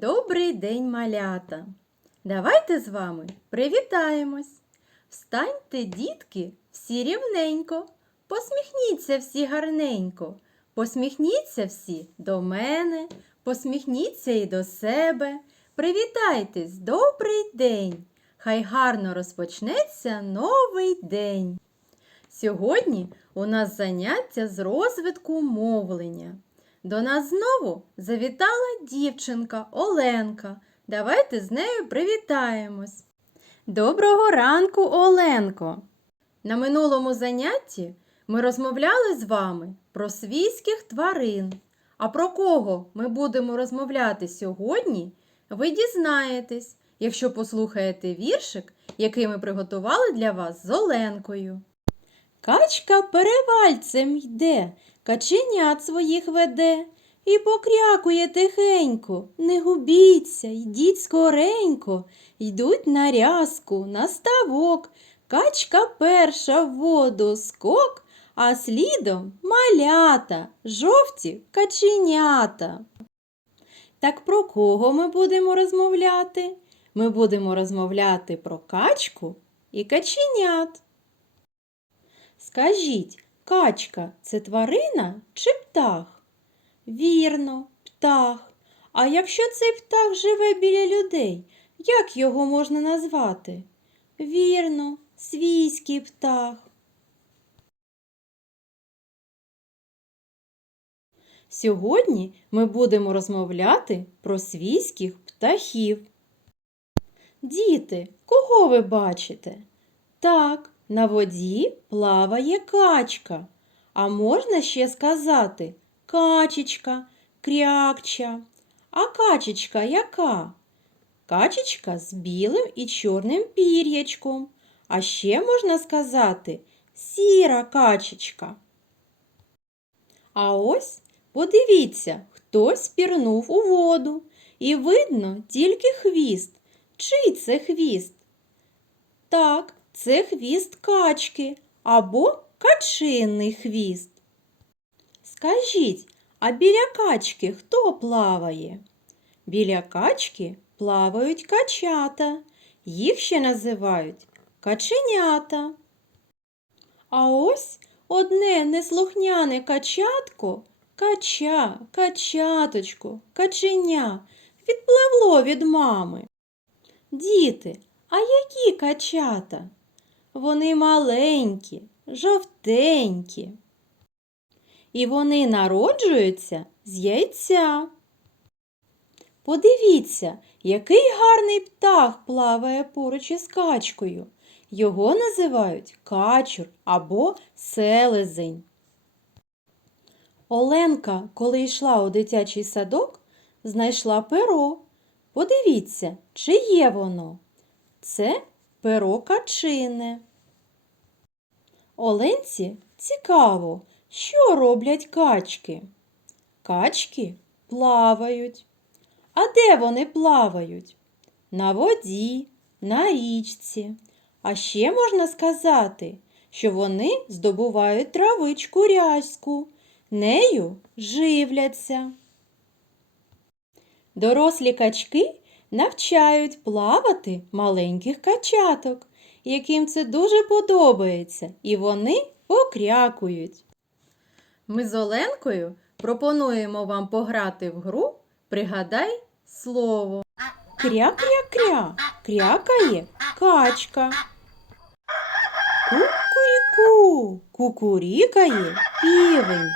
Добрий день, малята! Давайте з вами привітаємось. Встаньте, дітки, всі рівненько, посміхніться всі гарненько, посміхніться всі до мене, посміхніться і до себе. Привітайтесь, добрий день! Хай гарно розпочнеться новий день. Сьогодні у нас заняття з розвитку мовлення. До нас знову завітала дівчинка Оленка. Давайте з нею привітаємось. Доброго ранку, Оленко! На минулому занятті ми розмовляли з вами про свійських тварин. А про кого ми будемо розмовляти сьогодні, ви дізнаєтесь, якщо послухаєте віршик, який ми приготували для вас з Оленкою. Качка перевальцем йде, каченят своїх веде і покрякує тихенько. Не губіться, йдіть скоренько, йдуть на рязку, на ставок. Качка перша в воду скок, а слідом малята, жовті каченята. Так про кого ми будемо розмовляти? Ми будемо розмовляти про качку і каченят. Скажіть, качка це тварина чи птах? Вірно, птах. А якщо цей птах живе біля людей, як його можна назвати? Вірно, свійський птах. Сьогодні ми будемо розмовляти про свійських птахів. Діти, кого ви бачите? Так, на воді плаває качка. А можна ще сказати качечка, крякча. А качечка яка? Качечка з білим і чорним пір'ячком. А ще можна сказати сіра качечка. А ось подивіться, хтось пірнув у воду. І видно тільки хвіст. Чий це хвіст? Так, це хвіст качки або качинний хвіст. Скажіть, а біля качки хто плаває? Біля качки плавають качата. Їх ще називають каченята. А ось одне неслухняне качатко, кача, качаточко, каченя відпливло від мами. Діти, а які качата? Вони маленькі, жовтенькі. І вони народжуються з яйця. Подивіться, який гарний птах плаває поруч із качкою. Його називають качур або селезень. Оленка, коли йшла у дитячий садок, знайшла перо. Подивіться, чи є воно. Це перо качине. Оленці цікаво, що роблять качки. Качки плавають. А де вони плавають? На воді, на річці. А ще можна сказати, що вони здобувають травичку рязьку, нею живляться. Дорослі качки навчають плавати маленьких качаток, яким це дуже подобається, і вони покрякують. Ми з Оленкою пропонуємо вам пограти в гру Пригадай слово. Кря-кря-кря, крякає качка. Ку-ку-ку, кукурікає півень.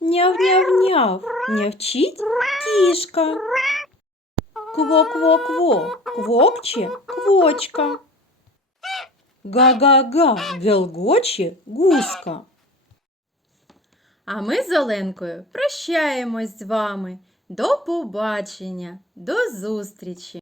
Няв-няв-няв, нявчить кішка. Кво-кво-кво, квокче квочка. Га-га-га, гелгоче гуска. А ми з Оленкою прощаємось з вами. До побачення, до зустрічі!